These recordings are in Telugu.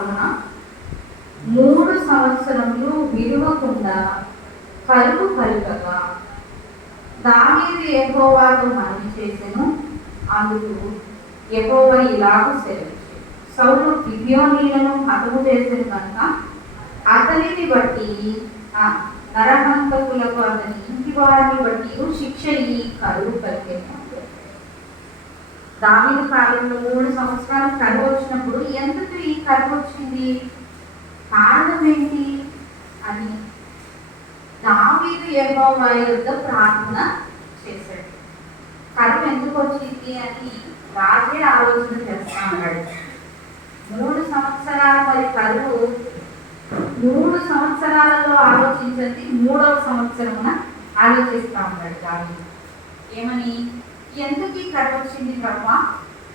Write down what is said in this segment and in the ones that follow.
అవునా? 3 సంవత్సరములు విడువకుండా కరువు కలుగగా దావీదు యెహోవాతో మనవి చేసెను. అందుకు యెహోవా ఇలాగ సెలవిచ్చెను, సౌలు గిబియోనీయులను హతము చేసెను కనుక అతనిని బట్టి నరహంతకులకు అతని ఇంటి వారిని బట్టి శిక్ష ఈ కరువు కలిగెను. దావీదు కాలంలో 3 సంవత్సరాలు కరువు వచ్చినప్పుడు ఎందుకు ఈ కరువు వచ్చింది, కారణం ఏంటి అని దావీదు యెహోవా యొద్ద ప్రార్థన చేశాడు. కరువు ఎందుకు వచ్చింది అని రాజే ఆలోచన చేస్తా ఉన్నాడు. 3 సంవత్సరాలు మరి కరువు 3 సంవత్సరాలలో ఆలోచించండి, 3వ సంవత్సరమున ఆలోచిస్తా ఉన్నాడు దావీదు. ఏమని, ఎందుకు ఈ కరువు వచ్చింది ప్రభువా,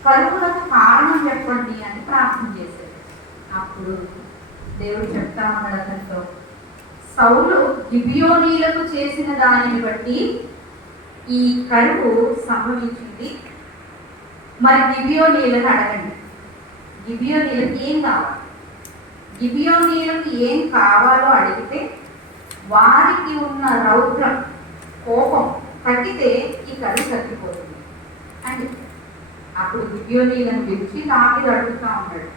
కరువులకు కారణం చెప్పండి అని ప్రార్థన చేశాడు. అప్పుడు దేవుడు చెప్తా ఉన్నాడు అతనితో, సౌలు గిబియోనీయులకు చేసిన దానిని బట్టి ఈ కరువు సంభవించింది. మరి గిబియోనీయులను అడగండి, గిబియోనీయులకు ఏం కావాలి, గిబియోనీయులకు ఏం కావాలో అడిగితే వారికి ఉన్న రౌద్రం కోపం తగ్గితే ఈ కరువు తగ్గిపోతుంది అని. అప్పుడు గిబియోనీయులను పిలిచి దావీదు అడుగుతా ఉన్నాడు,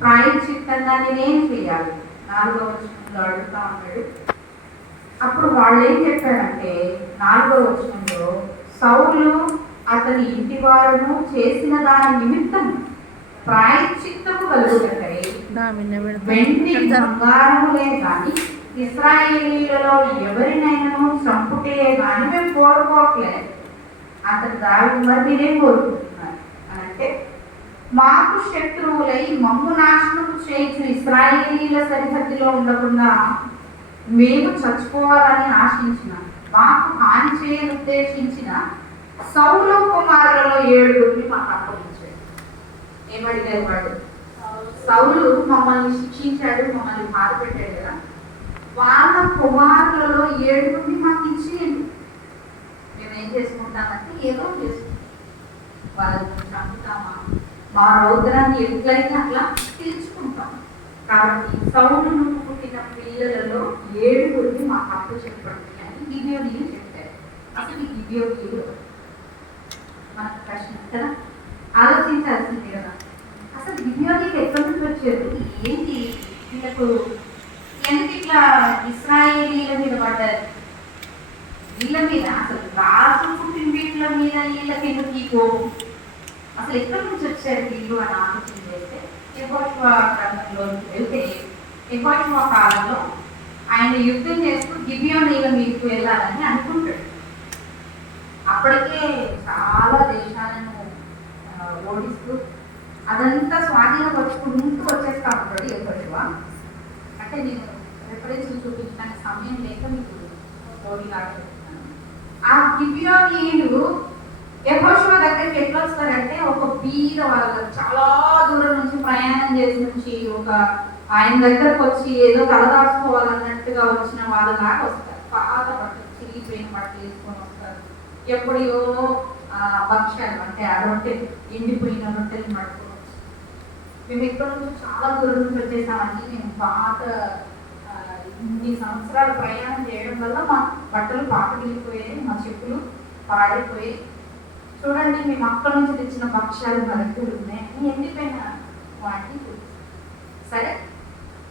ప్రాయశ్చిత్తంగా నేనేం చేయాలి, 4వ వచనంలో అడుగుతా ఉన్నాడు. అప్పుడు వాళ్ళు ఏం చెప్పారంటే 4వ వచనంలో, సౌలు అతని ఇంటి వారును చేసిన దాని నిమిత్తం ప్రాయశ్చిత్తము కలుగుటకై వెండి బంగారములే గాని ఇశ్రాయేలీయులలో ఎవరినైనా చంపుటే గాని మేము కోరుకోవట్లేదు. అతను దావీదు, మరి మీరేం కోరుకుంటున్నారు అని అంటే, మాకు శత్రువులై మమ్ము నాశనము చేయొచ్చు ఇశ్రాయేలీయుల సరిహద్దులో ఉండకుండా మేము చచ్చిపోవాలని ఆశించిన, మాకు హాని చేయని ఉద్దేశించిన సౌలు కుమారులలో 7గురిని మాకు అప్పగించాడు. ఏమడిగారు వాడు, సౌలు మమ్మల్ని శిక్షించాడు, మమ్మల్ని బాధ పెట్టాడు కదా, వాళ్ళ కుమారులలో 7గురిని మాకు ఇచ్చేయండి, మేమేం చేసుకుంటామంటే ఏదో చేసుకుంటాం, వాళ్ళని చంపుతామా, మా రౌద్రాన్ని ఎట్లయితే అట్లా తీర్చుకుంటాం. కాబట్టి సౌలును పుట్టిన పిల్లలలో 7గురిని మాకు అప్పు చెప్పండి అని గిబియోనీయులు చెప్పారు. అసలు ఈ గిబియోనీయులు మనకు ప్రశ్న కదా, ఆలోచించాల్సింది కదా, అసలు గిబియోనీయులు ఎక్కడి నుంచి వచ్చారు, ఏంటి వీళ్ళకు, ఎందుకు ఇట్లా ఇశ్రాయేలీల మీద పడ్డారు, వీళ్ళ మీద అసలు రాజు పుట్టిన వీళ్ళ మీద వీళ్ళకి ఎందుకు ఈ కోపం, అసలు ఎక్కడి నుంచి వచ్చారు వీళ్ళు అని ఆలోచన చేస్తే యెహోషువ గ్రంథంలోకి వెళ్తే, యెహోషువ కాలంలో ఆయన యుద్ధం చేస్తూ గిబియోనీయుల మీదకు వెళ్ళాలని అనుకుంటాడు. అప్పటికే చాలా దేశాలను ఓడిస్తూ అదంతా స్వాధీనపరుచుకుంటూ వచ్చేస్తా ఉంటాడు యెహోషువ. అంటే నేను రెఫరెన్స్ చూపించడానికి సమయం లేక మీకు ఓడిలాగా చెప్తున్నాను. ఆ గిబియోనీయులు యెహోషువ దగ్గరికి ఎట్లా వస్తారంటే, ఒక బీద వాళ్ళు చాలా దూరం నుంచి ప్రయాణం చేసి నుంచి ఒక ఆయన దగ్గరకు వచ్చి ఏదో తలదాచుకోవాలన్నట్టుగా వచ్చిన వాళ్ళలాగా వస్తారు. పాత బట్టలు, చిరిగిపోయిన బట్టలు వేసుకొని వస్తారు. ఎప్పుడో భక్ష్యాలు అంటే ఆ రొట్టెలు, ఎండిపోయిన రొట్టెలు పట్టుకోవచ్చు. మేము ఎక్కడి నుంచి చాలా దూరం నుంచి వచ్చేసామండి, మేము పాత ఇన్ని సంవత్సరాలు ప్రయాణం చేయడం వల్ల మా బట్టలు పాతగిలిపోయాయి, మా చెప్పులు పాడైపోయాయి, చూడండి మేము అక్కడి నుంచి తెచ్చిన భక్ష్యాలు మా దగ్గర ఉన్నాయి అని ఎండిపోయిన వాటిని సరే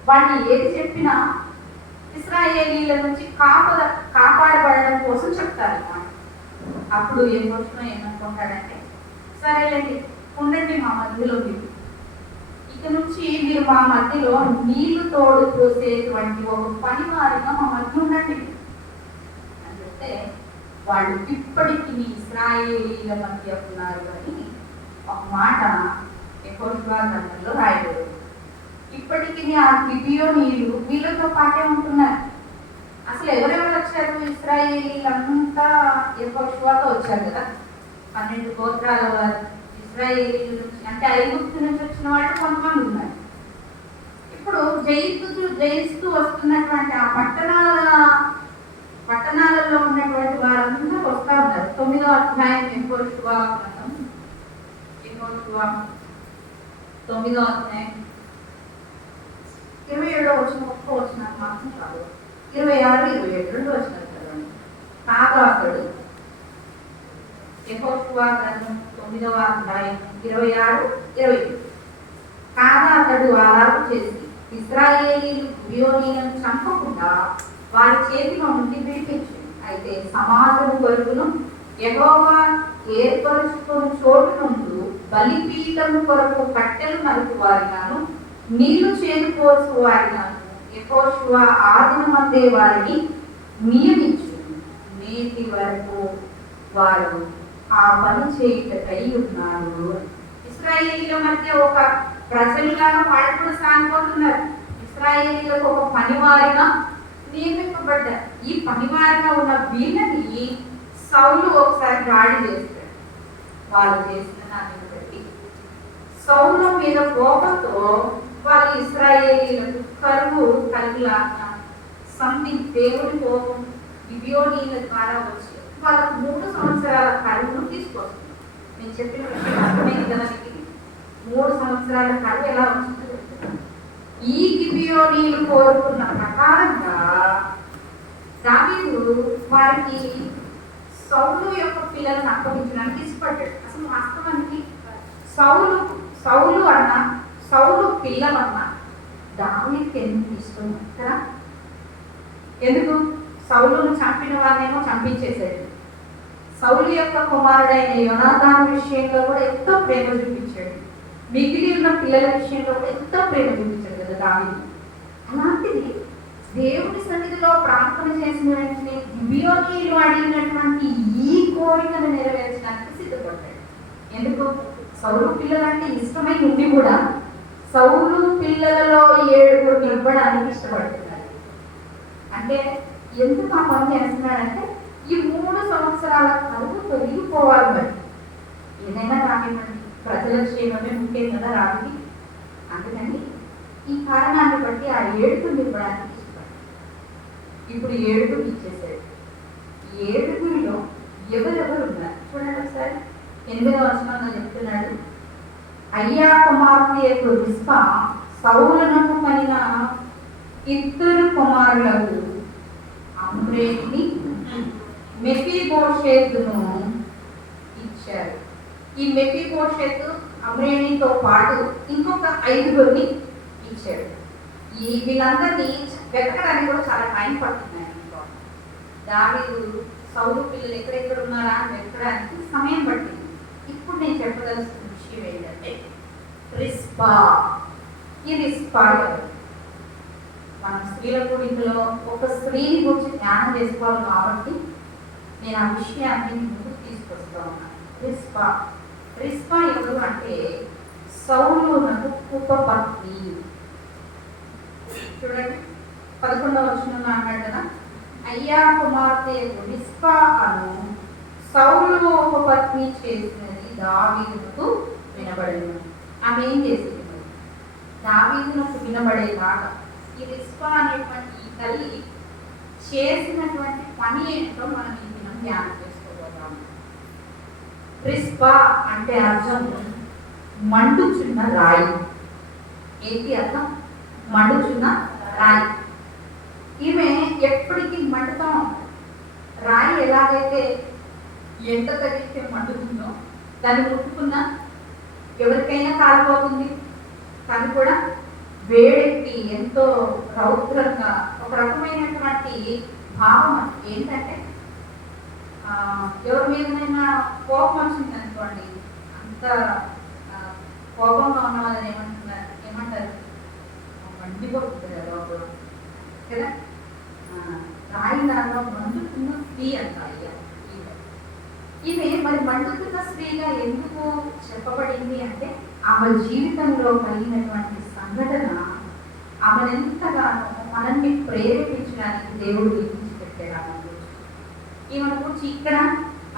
వాటిని ఏది చెప్పినా ఇశ్రాయేలీల నుంచి కాపాడబడడం కోసం చెప్తారన్నమాట. అప్పుడు ఏమనుకుంటాడంటే, సరేలేండి ఉండండి మా మధ్యలో, మీరు ఇక నుంచి మీరు మా మధ్యలో నీళ్లు తోడు పోసేటువంటి ఒక పని వారిగా మా మధ్య ఉండండి అని చెప్తే, వాళ్ళు ఇప్పటికీ ఇశ్రాయేలీల మధ్య ఉన్నారు అని ఒక మాట యెహోషువ గ్రంథంలో రాయబడింది. ఇప్పటికీ ఆ గిబియోనీయులు వీళ్ళతో పాటే ఉంటున్నారు. అసలు ఎవరెవరు వచ్చారు, ఇశ్రాయేలీలంతా యెహోషువతో వచ్చారు కదా, 12 గోత్రాల వారు ఇశ్రాయేలీల నుంచి, అంటే ఐగుప్తు నుంచి వచ్చిన వాళ్ళు కొంతమంది ఉన్నారు. ఇప్పుడు జయిస్తూ వస్తున్నటువంటి ఆ పట్టణాలలో ఉన్నటువంటి వారందరూ వస్తా ఉన్నారు. 9వ అధ్యాయం యెహోషువ 9వ అధ్యాయం వచ్చిన ఒక్క వచ్చిన మాత్రం కాదు. 26, 27 వచ్చిన చదవండి. కాగా అతడు యెహోషువ గ్రంథం 9వ అధ్యాయం 26, 27. కాగా అతడు అలాగూ చేసి ఇశ్రాయేలీయులు గిబియోనీయులను చంపకుండా వారి చేతిలో నుండి విడిపించింది. అయితే సమాజము కొరకును యెహోవా ఏర్పరుచుకుని చోటు నుండి బలిపీఠము కొరకు కట్టెలు నరుకు వారిగాను నీళ్లు చేదుకోసు వారిగాను యెహోషువ ఆ దినమందే వారిని నియమించింది. నేటి వరకు వారు ఆ పని చేయుటకై ఉన్నారు. ఇశ్రాయేలీయుల మధ్య ఒక ప్రజలులాగా వాళ్ళు కూడా సాగిపోతున్నారు. ఇశ్రాయేలీయులకు ఒక పనివారిగా నియమింపబడ్డారు. ఈ పనివారిగా ఉన్న వీళ్ళని సౌలు ఒకసారి దాడి చేస్తాడు. వాళ్ళు చేసిన దాన్ని బట్టి సౌలు మీద కోపంతో వాళ్ళు ఇశ్రాయేలీయులకు కరువు కలిగిలాగా సంథింగ్ దేవుడి కోపం గిబియోనీయుల ద్వారా వచ్చి వాళ్ళకు 3 సంవత్సరాల కరువును తీసుకొస్తుంది. నేను చెప్పిన విషయం అర్థమైంది కదా. 3 సంవత్సరాల కరువు ఎలా వచ్చిందో చెప్తున్నాను. ఈ గిబియోనీయులు కోరుకున్న ప్రకారంగా దావీదు వారికి సౌలు యొక్క పిల్లలను అప్పగించడానికి ఇష్టపడ్డాడు. అసలు వాస్తవానికి సౌలు పిల్లలన్న దావీదుకి ఎందుకు ఇష్టం కదా? ఎందుకు? సౌలును చంపిన వారినేమో చంపించేశాడు. సౌలు యొక్క కుమారుడైన యోనాతాను విషయంలో కూడా ఎంతో ప్రేమ చూపించాడు. మిగిలి ఉన్న పిల్లల విషయంలో కూడా ఎంతో ప్రేమ చూపించాడు కదా దావీదు. అలాంటిది దేవుడి సన్నిధిలో ప్రార్థన చేసిన వెంటనే గిబియోనీయులు అడిగినటువంటి ఈ కోరికను నెరవేర్చడానికి సిద్ధపడ్డాడు. ఎందుకు? సౌలు పిల్లలంటే ఇష్టమై ఉండి కూడా సౌలు పిల్లలలో 7 ఇవ్వడానికి ఇష్టపడుతున్నారు. అంటే ఎందుకు ఆ పని చేస్తున్నాడంటే ఈ 3 సంవత్సరాల కరువు తొలగిపోవాలి. మరి ఏదైనా కానివ్వండి, ప్రజల క్షేమమే ముఖ్యం కదా రాజుకి. అందుకని ఈ కారణాన్ని బట్టి ఆ 7 ఇవ్వడానికి ఇష్టపడ్డాడు. ఇప్పుడు 7 ఇచ్చేసాడు. 7లో ఎవరెవరు ఉన్నారు చూడండి ఒకసారి. 8వ వచనంలో చెప్తున్నాడు, అయ్యా కుమార్తె యొక్క రిస్పా సౌలునకు కలిగిన 2 కుమారులకు అమ్రేని మెఫీబోషెతును ఇచ్చారు. ఈ మెఫీబోషెతు అమ్రేనితో పాటు ఇంకొక 5 ఇచ్చాడు. వీళ్ళందరినీ వెతకడానికి కూడా చాలా టైం పడుతుంది. దావీదు సౌలు పిల్లలు ఎక్కడెక్కడ ఉన్నారా అని వెతకడానికి సమయం పట్టింది. ఇప్పుడు నేను చెప్పదలుచుకున్న విషయం ఏంటంటే రిస్పా. ఈ రిస్పా మనం స్త్రీల గురింలో ఒక స్త్రీని గురించి జ్ఞానం చేసుకోవాలి కాబట్టి నేను ఆ విషయాన్ని ముందుకు తీసుకొస్తా ఉన్నాను. రిస్పా ఎవరు అంటే సౌలునకు ఉపపత్ని. చూడండి 11వ వచనంలో అన్నాడు కదా, అయ్యా కుమార్తె రిస్పా అను సౌలు ఉపపత్ని చేసినది దావీదుకు వినబడింది. ఆమె ఏం చేసింది? దావీదునకు వినబడేలాగా ఈ రిస్పా అనేటువంటి ఈ తల్లి చేసినటువంటి పని ఏంటో మనం ఈ దినం ధ్యానం చేసుకోబోతాము. రిస్పా అంటే అర్థం మండుచున్న రాయి. ఏంటి అర్థం? మండుచున్న రాయి. ఈమె ఎప్పటికీ మండుతూ ఉంటుంది. రాయి ఎలాగైతే ఎంత తగిలితే మండుతుందో దాన్ని ముట్టుకున్నా ఎవరికైనా కాలిపోతుంది. కానీ కూడా వేడెక్కి ఎంతో రౌద్రంగా ఒక రకమైనటువంటి భావం ఏంటంటే ఎవరి మీదనైనా కోపం వచ్చింది అనుకోండి, అంత కోపంగా ఉన్న వాళ్ళని ఏమంటారు? మండిపోతుంది కదా కదా. రాయిలాగా మండుతున్న స్త్రీ అంట ఈమె. మరి మండుతున్న స్త్రీగా ఎందుకు చెప్పబడింది అంటే ఆమె జీవితంలో కలిగినటువంటి సంఘటన ఆమెను ఎంతగానో మనల్ని ప్రేరేపించడానికి దేవుడు విధించిపెట్టాడు. ఆమె గురించి ఈమె గురించి ఇక్కడ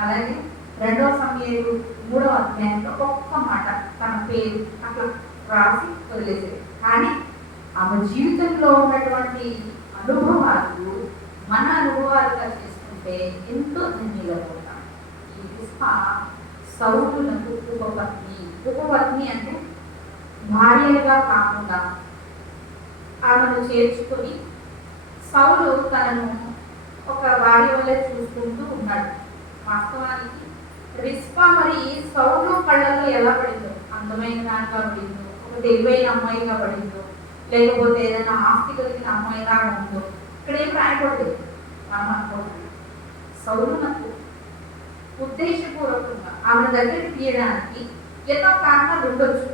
అలాగే 2వ సమూయేలు 3వ అధ్యాయంలో ఒక్క మాట తన పేరు అట్లా రాసి వదిలేసేది. కానీ ఆమె జీవితంలో ఉన్నటువంటి అనుభవాలు మన అనుభవాలుగా చేసుకుంటే ఎంతో ధన్యులవుతాం. ఈ రిస్పా సౌలునకు ఉపపత్ని. ఉపపత్ని అంటే భార్యగా కాకుండా ఆమెను చేర్చుకొని సౌలు తనను ఒక వాడి వల్ల చూసుకుంటూ ఉన్నాడు. వాస్తవానికి రిస్పా మరి సౌలు కళ్ళల్లో ఎలా పడిందో, అందమైన దానిగా పడిందో, ఒక తెలివైన అమ్మాయిగా పడిందో, లేకపోతే ఏదైనా ఆస్తి కలిగిన అమ్మాయిగా ఉందో ఇక్కడ ఏం రాయకూడదు. మనం అనుకోవాలి సౌలు నాకు ఉద్దేశపూర్వకంగా ఆమె దగ్గరికి తీయడానికి ఎన్నో కారణాలు ఉండొచ్చు.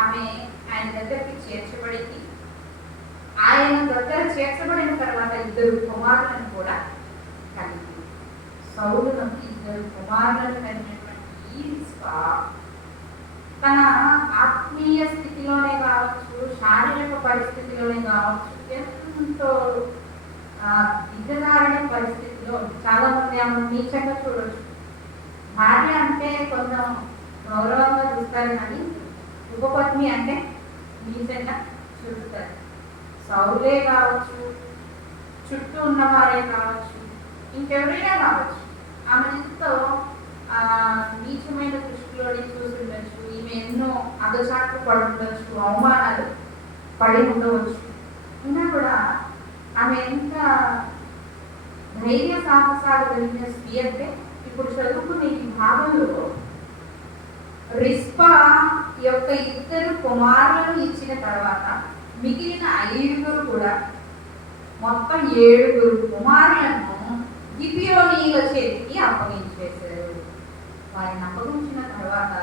ఆమె ఆయన దగ్గరికి చేర్చబడింది. ఆయన దగ్గర చేర్చబడిన తర్వాత 2 కుమారులను కూడా కలిగింది. సౌలునకు 2 కుమారులను కలిగినటువంటి ఈ రిస్పా తన ఆత్మీయ స్థితిలోనే కావచ్చు, శారీరక పరిస్థితిలోనే కావచ్చు, ఎంతో దిగజారిన పరిస్థితిలో చాలా మంది ఆమె నీచంగా చూడవచ్చు. భార్య అంటే కొంచెం గౌరవంగా చూస్తారు, కానీ ఉపపత్ని అంటే నీచంగా చూస్తారు. సౌలే కావచ్చు, చుట్టూ ఉన్నవారే కావచ్చు, ఇంకెవరైనా కావచ్చు, ఆమె ఎంతో నీచమైన దృష్టిలోనే చూసి ఉండొచ్చు. ఈమె ఎన్నో అగచాట్లు పడి ఉండొచ్చు, అవమానాలు పడి ఉండవచ్చు. అయినా కూడా ఆమె ఎంత ధైర్య సాహసాలు కలిగిన స్త్రీ అంటే, ఇప్పుడు చదువుకునే ఈ భాగంలో రిస్పా యొక్క 2 కుమారులను ఇచ్చిన తర్వాత మిగిలిన 5 కూడా మొత్తం 7 కుమారులను గిబియోనీయుల చేతికి అప్పగించేశారు. వారిని అప్పగించిన తర్వాత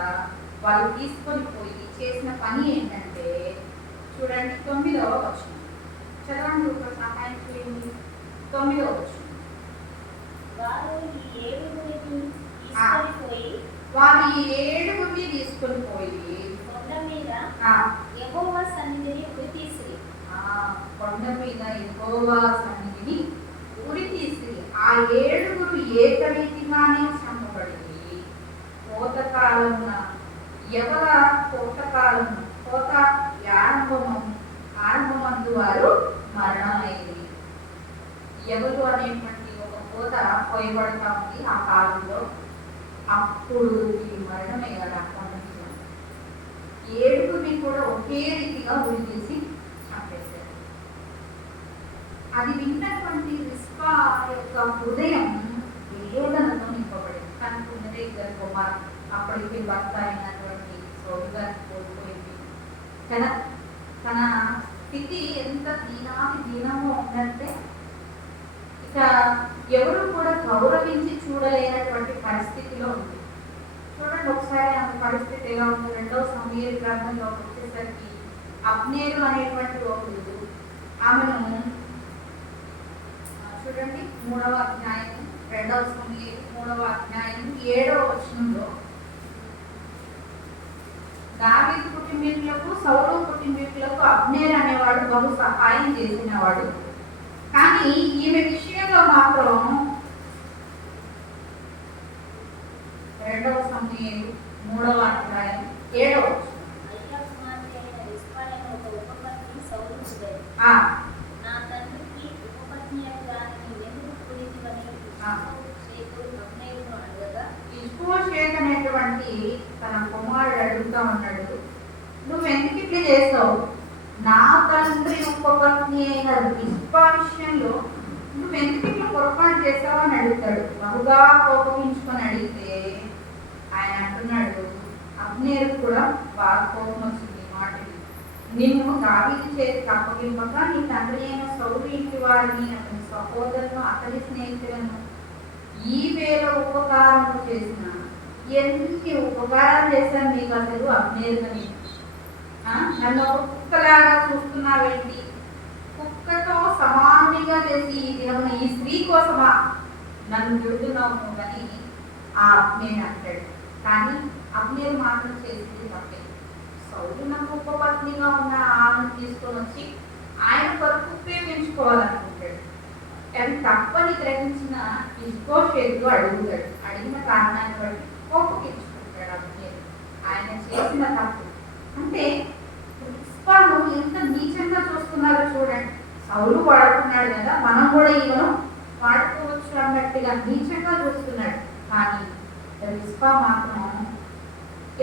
వాళ్ళు తీసుకొని పోయి చేసిన పని ఏంటంటే, చూడండి 9వ వచనం చదవండి, ఒక సహాయం చేయండి. 9వ వచనం వారు ఈ 7 తీసుకొని పోయి కొండ మీద యెహోవా సన్నిధిని ఉరి తీసి ఆ 7 ఏకరీతిగానే చంపబడింది. కోతకాలమున కోత ఆరంభమందు వారు మరణమైంది. ఎవరు అనేటువంటి ఒక కోత పోయబడతా ఉంది ఆ కాలంలో. అప్పుడు ఈ మరణమయ్యారు. ఆ కొండ 7 కూడా ఒకే రీతిగా ఉరి తీసి చంపేశారు. అది విన్నటువంటి రిస్పా యొక్క హృదయం వేదనతో నింపబడింది. కనుకున్నదే 2 కుమారులు. అప్పటికి భర్త అయినటువంటి సౌలు గారిని కోల్పోయింది కదా. తన స్థితి ఎంత దీనంగా ఉందంటే, ఇక ఎవరు కూడా గౌరవించి చూడలేనటువంటి పరిస్థితిలో ఉంది. చూడండి ఒకసారి ఆమె పరిస్థితి ఎలా ఉంది. 2వ సమూయేలు గ్రంథంలో వచ్చేసరికి అబ్నేరు అనేటువంటి ఒకడు ఆమెను చూడండి 3వ అధ్యాయం 2వ సమూయేలు 3వ అధ్యాయం 7వ వచనంలో దావీదు కుటుంబీకులకు సౌలు కుటుంబీకులకు అబ్నేరు అనేవాడు బహు సహాయం చేసినవాడు. కానీ ఈమె విషయంలో మాత్రం 2వ సమూయేలు 3వ అధ్యాయం 7వ వచనం ఇష్బోషేతు అనేటువంటి తన కుమారుడు అడుగుతా ఉన్నాడు, నువ్వు ఎందుకు ఇట్లా చేస్తావు? నా తండ్రి ఉపపత్ని అయిన రిస్పా విషయంలో నువ్వు ఎందుకు ఇట్లా పొరపాటు చేస్తావు అని అడుగుతాడు. బహుగా కోపగించుకొని అడిగితే ఆయన అంటున్నాడు, అబ్నేరు కూడా బాగా కోపం వచ్చింది మాటని. నిన్ను దావీదు చేతికి అప్పగింపక నీ తండ్రి అయిన సౌలు ఇంటి వారిని, అతని సహోదరులను, అతని స్నేహితులను ఈ వేళ ఉపకారం చేసిన ఎన్ని ఉపకారాలు చేశాను మీకు అసలు అబ్నేరుని. నన్ను ఒక కుక్కలాగా చూస్తున్నావేంటి? కుక్కతో సమానంగా చేసి ఈ స్త్రీ కోసమా నన్ను తిడుతున్నావు అని ఆ అబ్నేరు అంటాడు. కానీ అబ్నేరు మాత్రం చేసింది తప్పే. సౌలు నాకు ఉపపత్నిగా ఉన్న ఆమెను తీసుకొని వచ్చి ఆయన కొరకు ఉపయోగించుకోవాలనుకుంటాడు. అది తప్పని గ్రహించిన ఇష్బోషేతు అడుగుతాడు. అడిగిన కారణాన్ని బట్టి కోపగించుకుంటాడు అబ్నేరు. ఆయన చేసిన తప్పు అంటే రిస్పాను ఎంత నీచంగా చూస్తున్నారో చూడండి. సౌలు వాడుకున్నాడు కదా, మనం కూడా ఈమెను వాడుకోవచ్చు అన్నట్టుగా నీచంగా చూస్తున్నాడు. కానీ రిస్పా మాత్రం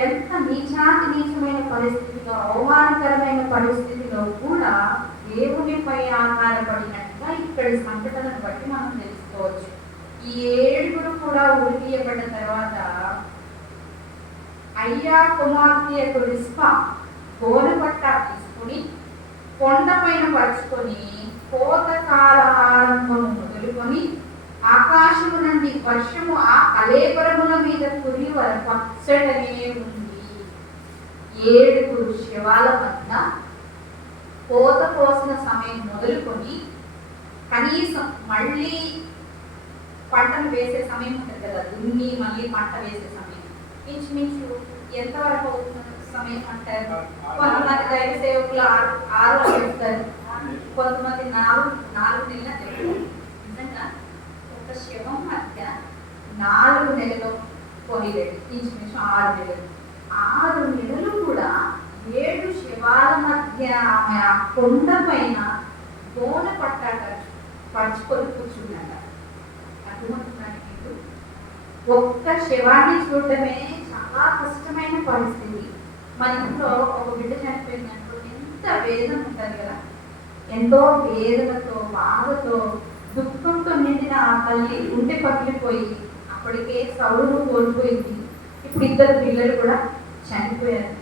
ఎంత నీచాతి నీచమైన పరిస్థితిలో, అవమానకరమైన పరిస్థితిలో కూడా దేవునిపై ఆధారపడినట్టుగా ఇక్కడి సంఘటనను బట్టి మనం తెలుసుకోవచ్చు. ఈ 7 కూడా ఉరితీయబడ్డ తర్వాత అయ్యా కుమార్తె యొక్క రిస్పా గోనెపట్ట తీసుకుని కొండ పైన పరుచుకొని కోతకాల ఆరంభము మొదలుకొని ఆకాశము నుండి వర్షము ఆ కళేబరముల మీద కురి వరకు పచ్చడనే ఉంది. 7 శవాల మధ్య కోత కోసిన సమయం మొదలుకొని కనీసం మళ్ళీ పంటను వేసే సమయం ఉంటుంది కదా, దున్ని మళ్ళీ పంట వేసే సమయం ఇంచుమించు ఎంతవరకు అవుతున్న సమయం అంటారు? కొంతమంది దైవ సేవకులు 6 చెప్తారు, కొంతమంది 4 నెలలు చెప్తారు. నిజంగా ఒక శవం మధ్య 4 నెలలు పోయిలేదు, ఇంచుమించు 6 నెలలు. 6 నెలలు కూడా 7 శవాల మధ్య ఆమె ఆ కొండ పైన గోన పట్టాక పరుచుకొని కూర్చున్నాక అర్థమవుతున్నాను. ఒక్క శవాన్ని చూడటమే చాలా కష్టమైన పరిస్థితి. మన ఇంట్లో ఒక బిడ్డ చనిపోయిందంటూ ఎంత వేదన ఉంటుంది కదా, ఎంతో వేదనతో బాధతో దుఃఖంతో నిండిన ఆ తల్లి ఉంటే పగిలిపోయి అప్పటికే సౌరును కోల్పోయింది. ఇప్పుడు 2 పిల్లలు కూడా చనిపోయారు.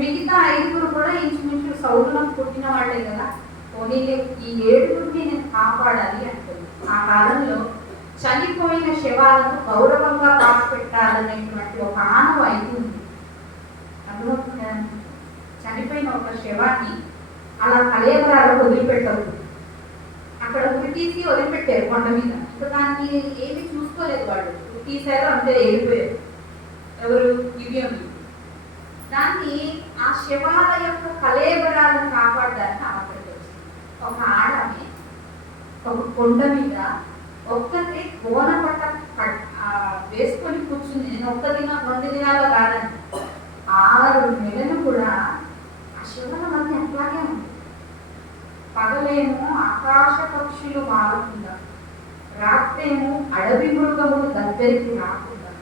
మిగతా 5 కూడా ఇంచుమించు సౌరులకు పుట్టిన వాళ్ళే కదా. పోనీ ఈ 7 నేను కాపాడాలి అంటుంది. ఆ కాలంలో చనిపోయిన శవాలను గౌరవంగా పాతిపెట్టాలనేటువంటి ఒక ఆనవాయితీ ఉంది. అర్థమవుతుందా? చనిపోయిన ఒక శవాన్ని అలా కళేబరాలు వదిలిపెట్టరు. అక్కడ ఉరి తీసి వదిలిపెట్టారు కొండ మీద. ఇంకా దాన్ని ఏమి చూసుకోలేదు వాళ్ళు, ఉరి తీశారు అంతే, వెళ్ళిపోయారు. ఎవరు? గిబియోను. దాన్ని ఆ శవాల యొక్క కళేబరాలను కాపాడడానికి అక్కడికి వచ్చింది. ఒక ఆడమే ఒక కొండ మీద ఒక్కతే గోన పట్ట వేసుకొని కూర్చుంది. నేను 1 దినం 2 దినాల్లో కాదండి, 6 నెలలు కూడా ఆ శివల మధ్య అట్లాగే ఉంది. పగలేమో ఆకాశ పక్షులు మారకుండా, రాత్రేమో అడవి మృగములు దగ్గరికి రాకుండా,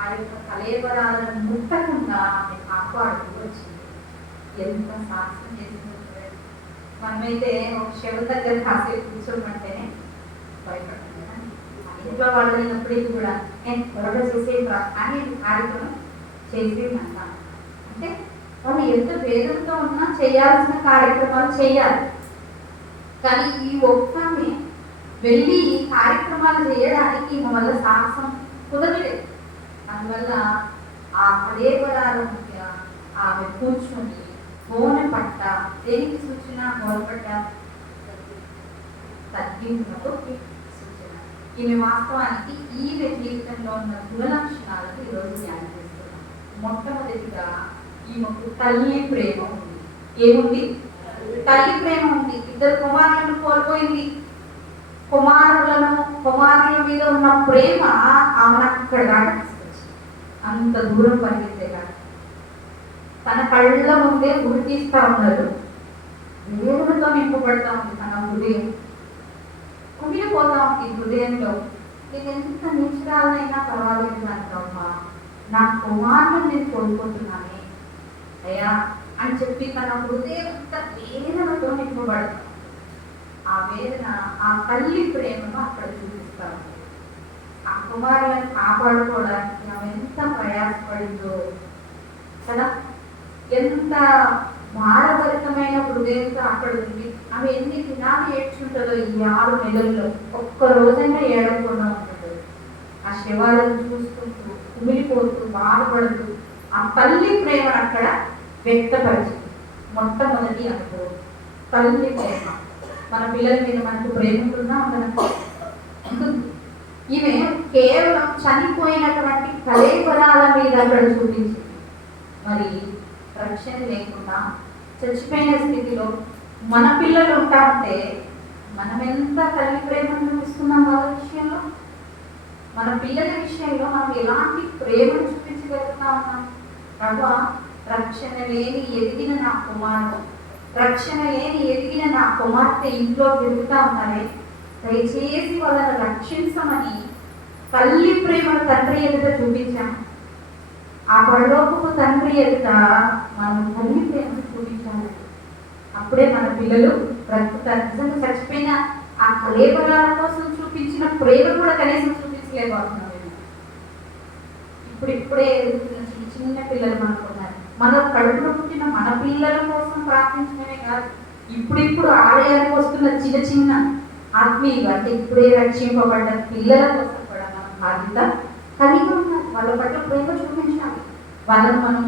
ఆ యొక్క కళేబరాలను ముట్టకుండా ఆమె కాపాడుతూ వచ్చింది. ఎంత సాహసం చేసిందో. మనమైతే ఒక శివ దగ్గర కాసేపు కూర్చోమంటేనే భయపడుతుంది. ఇంట్లో వాళ్ళు అయినప్పటికీ కూడా త్వరగా చేసేట్రా అని కార్యక్రమం చేసేదంట. అంటే వాళ్ళు ఎంత వేదంతో ఉన్నా చేయాల్సిన కార్యక్రమాలు చేయాలి. కానీ ఈ ఒక్కమే వెళ్ళి ఈ కార్యక్రమాలు చేయడానికి ఈమె వల్ల సాహసం కుదరలేదు. అందువల్ల ఆ కళేబరాల మధ్య ఆమె కూర్చొని గోనె పట్ట, దేనికి సూచన? గోనెపట్ట తగ్గింపునకు సూచన. ఈమె వాస్తవానికి ఈమె జీవితంలో ఉన్న గుణలక్షణాలకు ఈరోజు ధ్యానం చేస్తున్నాం. మొట్టమొదటిగా ఈమెకు తల్లి ప్రేమ ఉంది. ఏముంది? తల్లి ప్రేమ ఉంది. 2 కుమారులను కోల్పోయింది. కుమారుల మీద ఉన్న ప్రేమ ఆమెను అక్కడ దాకా తీసుకొచ్చింది. అంత దూరం పరిగెత్తే కాదు. తన కళ్ళ ముందే గురి తీస్తా ఉన్నారు. దేవుడితో నింపబడతా ఉంది తన హృదయం. కుమిలిపోతా ఉంది హృదయంలో. నేను ఎంత నిశ్చరాలనైనా పర్వాలేదు అంటావా, నా కుమారులను నేను కోల్పోతున్నానే అయ్యా అని చెప్పి తన హృదయం అంత వేదనతో నింపబడతాం. ఆ వేదన, ఆ తల్లి ప్రేమను అక్కడ చూపిస్తాం. ఆ కుమారులను కాపాడుకోవడానికి ఆమె ఎంత ప్రయాసపడిందో కదా, ఎంత భారభరితమైన హృదయంతో అక్కడ ఉంది. ఆమె ఎన్ని దినాలు ఏడ్చుంటుందో ఈ 6 నెలల్లో. ఒక్క రోజైనా ఏడవకుండా ఉంటుంది. ఆ శవాలను చూసుకుంటూ కుమిలిపోతూ బాధపడుతూ ఆ తల్లి ప్రేమ అక్కడ వ్యక్తపరిచింది. మొట్టమొదటి అనుభవం తల్లి ప్రేమ. మన పిల్లల మీద మనకు ప్రేమ ఉంటుందా? ఉంటుంది. ఈమె కేవలం చనిపోయినటువంటి కళేబరాల మీద అక్కడ చూపించింది. మరి రక్షణ లేకుండా చచ్చిపోయిన స్థితిలో మన పిల్లలు ఉంటా ఉంటే మనం ఎంత తల్లి ప్రేమను చూపిస్తున్నాం వాళ్ళ విషయంలో? మన పిల్లల విషయంలో మనం ఎలాంటి ప్రేమను చూపించగలుగుతా ఉన్నాం? ప్రభు, రక్షణ లేని ఎదిగిన నా కుమారుడు, రక్షణ లేని ఎదిగిన నా కుమార్తె ఇంట్లో తిరుగుతా ఉన్నారే, దయచేసి వాళ్ళని రక్షించమని తల్లి ప్రేమను తండ్రి ఎదుట చూపించాం. ఆ పరలోకపు తండ్రి ఎదుట మనం తల్లి ప్రేమను చూపించాలి. అప్పుడే మన పిల్లలు బ్రతుకుతారు. నిజంగా చచ్చిపోయిన ఆ కళేబరాల కోసం చూపించిన ప్రేమ కూడా కనీసం చూపించలేకపోతున్నాం. ఇప్పుడే ఎదుగుతున్న చిన్న చిన్న పిల్లలు మనకు ఉన్నారు. మన కడుపులో పుట్టిన మన పిల్లల కోసం ప్రార్థించడమే కాదు, ఇప్పుడిప్పుడు ఆలయానికి వస్తున్న చిన్న చిన్న ఆత్మీయులు, అంటే ఇప్పుడే రక్షింపబడ్డ పిల్లల కోసం కూడా మనం బాధ్యత కలిగి ఉన్నాం. వాళ్ళ పట్ల ప్రేమ చూపించాలి. వాళ్ళని మనం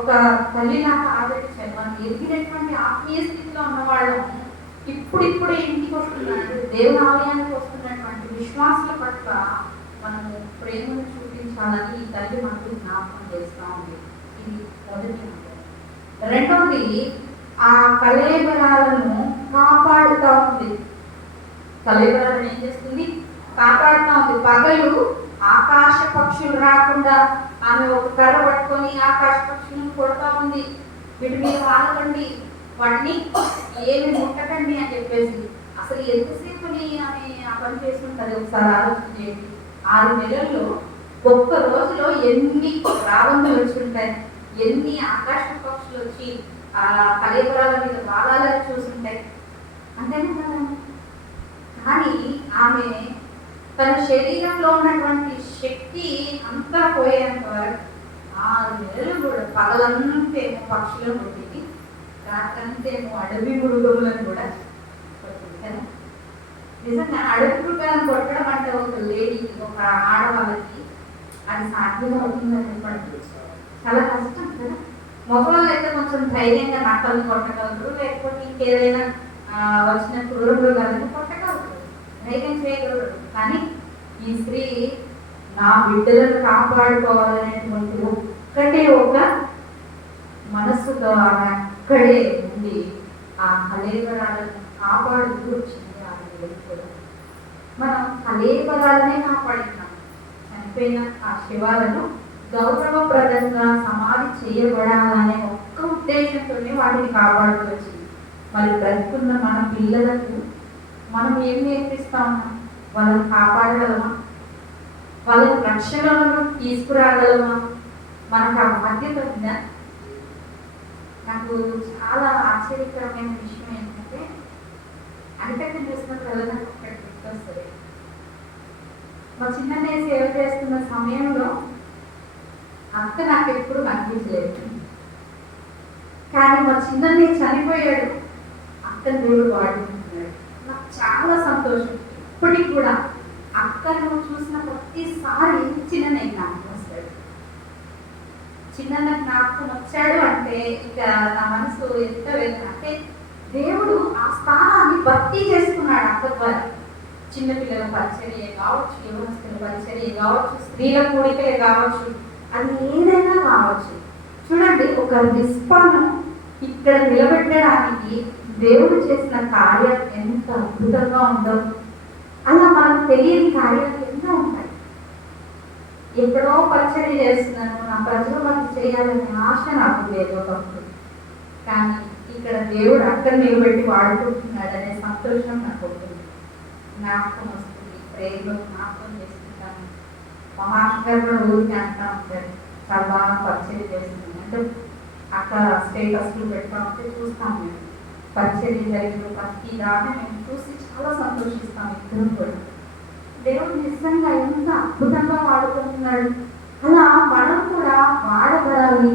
ఒక తల్లిలాగా ఆదరించాలి. మనం ఎదిగినటువంటి ఆత్మీయ స్థితిలో ఉన్నవాళ్ళము ఇప్పుడిప్పుడే ఇంటికి వస్తున్నాడు, దేవుని ఆలయానికి వస్తున్నటువంటి విశ్వాసుల పట్ల మనము ప్రేమను చూపించాలని ఈ తల్లి మనకు జ్ఞాపకం చేస్తూ ఉంది. ఇది మొదటి. రెండవది, ఆ కళేబరాలను కాపాడుతూ ఉంది. కళేబరాలను ఏం చేస్తుంది? కాపాడుతూ ఉంది. పగలు ఆకాశ పక్షులు రాకుండా ఆమె ఒక కర్ర పట్టుకొని ఆకాశ పక్షులను కొడతా ఉంది. వీటి మీద వాడకండి, వాటిని ఏమి ముట్టకండి అని చెప్పేసి. అసలు ఎంతసేపుని ఆమె ఆ పని చేస్తుంటుంది ఒకసారి ఆలోచన చేయండి. 6 నెలల్లో ఒక్క రోజులో ఎన్ని రావంతులు వచ్చి ఉంటాయి, ఎన్ని ఆకాశ పక్షులు వచ్చి ఆ కళేబరాల మీద వాడాలని చూస్తుంటాయి. అంతేనా కదా? కానీ ఆమె తన శరీరంలో ఉన్నటువంటి శక్తి అంతా పోయేంత వరకు 6 నెలలు కూడా పగలంతేమో పక్షులను కొట్టింది, రాత్రంతేమో అడవి మృగములను కూడా కొట్టింది కదా. నిజంగా అడవి మృగాలను కొట్టడం అంటే ఒక లేడీకి, ఒక ఆడవాళ్ళకి అది సాధ్యం అవుతుందని చెప్పండి, చాలా కష్టం కదా. మగవాళ్ళు అయితే కొంచెం ధైర్యంగా నక్కలను కొట్టగలరు, లేకపోతే ఇంకేదైనా వచ్చిన క్రూర మృగాలను కొట్టగలరు, ధైర్యం చేయగలరు. కానీ ఈ స్త్రీ నా బిడ్డలను కాపాడుకోవాలనేటువంటి ఒక్కటే ఒక మనస్సుతో ఆమె అక్కడే ఉండి ఆ కళేబరాలను కాపాడుతూ వచ్చింది. మనం కళేబరాలనే కాపాడుతున్నాం. చనిపోయిన ఆ శివాలను గౌరవప్రదంగా సమాధి చేయబడాలనే ఒక్క ఉద్దేశంతోనే వాటిని కాపాడుతూ వచ్చింది. మరి బ్రతుకున్న మన పిల్లలకు మనం ఏం నేర్పిస్తా ఉన్నాం? వాళ్ళని కాపాడగలమా? వాళ్ళని రక్షణలను తీసుకురాగలమా? మనకు ఆ బాధ్యత ఉందా? నాకు చాలా ఆశ్చర్యకరమైన విషయం ఏంటంటే, అనిపెట్టి చూసినప్పుడు నాకు ఒక్కటి గుర్తొస్తుంది. మా చిన్ననే సేవ చేస్తున్న సమయంలో అక్క నాకు ఎప్పుడు కనిపించలేదు. కానీ మా చిన్ననే చనిపోయాడు, అక్క దేవుడు వాడుకుంటున్నాడు. నాకు చాలా సంతోషం. ఇప్పటికి కూడా అక్కను చూసిన ప్రతిసారి చిన్ననే జ్ఞాపకం వస్తాడు. చిన్న జ్ఞాపకం వచ్చాడు అంటే ఇక నా మనసు ఎంత వేదన అంటే, దేవుడు ఆ స్థానాన్ని భర్తీ చేసుకున్నాడు అక్క ద్వారా. చిన్నపిల్లల పరిచర్య కావచ్చు, యువస్తుల పరిచర్య కావచ్చు, స్త్రీల కూడికలే కావచ్చు, అది ఏదైనా కావచ్చు. చూడండి, ఒక రిస్పాను ఇక్కడ నిలబెట్టడానికి దేవుడు చేసిన కార్యం ఎంత అద్భుతంగా ఉందో. అలా మనకు తెలియని కార్యాలు ఎన్నో ఉంటాయి. ఎక్కడో పరిచర్య చేస్తున్నాను, నా ప్రజల మధ్య చేయాలనే ఆశ నాకు లేదు ఒకప్పుడు. కానీ ఇక్కడ దేవుడు అక్కడ నిలబెట్టి వాడుకుంటున్నాడు అనే సంతోషం నాకు ఉంటుంది, జ్ఞాపకం వస్తుంది. ప్రేమలో జ్ఞాపకం చేస్తుంటాను. మహాష్కర్ కూడా ఊరికి అంటా ఉంటారు, చాలా బాగా పరిచర్య చేస్తుంది అంటే అక్కడ స్టేటస్లు పెడతా ఉంటే చూస్తాం. మేము పరిచర్య జరిగిన ప్రతి దాన్ని మేము చూసి చాలా సంతోషిస్తాం. ఇద్దరు కూడా దేవుడు నిజంగా ఎంత అద్భుతంగా వాడుకుంటున్నాడు. అలా మనం కూడా వాడబడాలి.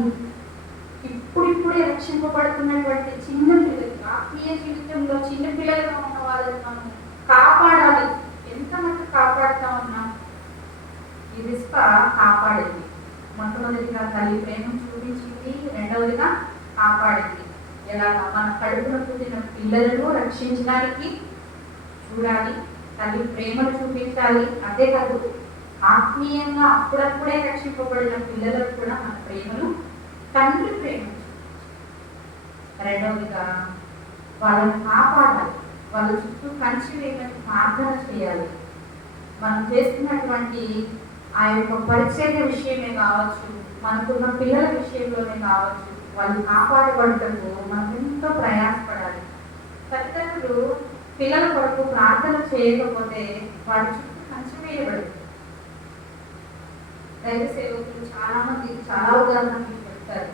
ఇప్పుడిప్పుడే రక్షింపబడుతున్నటువంటి చిన్న పిల్లలు, ఆత్మీయ జీవితంలో చిన్న పిల్లలుగా ఉన్న వాళ్ళని మనం కాపాడాలి. ఎంత మటుకు కాపాడుతూ ఉన్నాం? ఈ రిస్పా కాపాడింది. మొట్టమొదటిగా తల్లి ప్రేమను చూపించింది, రెండవదిగా కాపాడింది. ఎలాగా? మన కడుపున పుట్టిన పిల్లలను రక్షించడానికి చూడాలి, తల్లి ప్రేమను చూపించాలి. అంతేకాదు, ఆత్మీయంగా అప్పుడప్పుడే రక్షింపబడిన పిల్లలకు కూడా మన ప్రేమను, తండ్రి ప్రేమను. రెండవదిగా వాళ్ళని కాపాడాలి, వాళ్ళ చుట్టూ కంచి వేయడానికి ప్రార్థన చేయాలి. మనం చేస్తున్నటువంటి ఆ యొక్క పరిచర్య విషయమే కావచ్చు, మనకున్న పిల్లల విషయంలోనే కావచ్చు, వాళ్ళు కాపాడబడటకు మనం ఎంతో ప్రయాసపడాలి. తల్లిదండ్రులు పిల్లల కొరకు ప్రార్థన చేయకపోతే వారి చుట్టూ కంచి వేయబడుతుంది. దైవ సేవకులు చాలా మంది చాలా ఉదాహరణలు చెప్తారు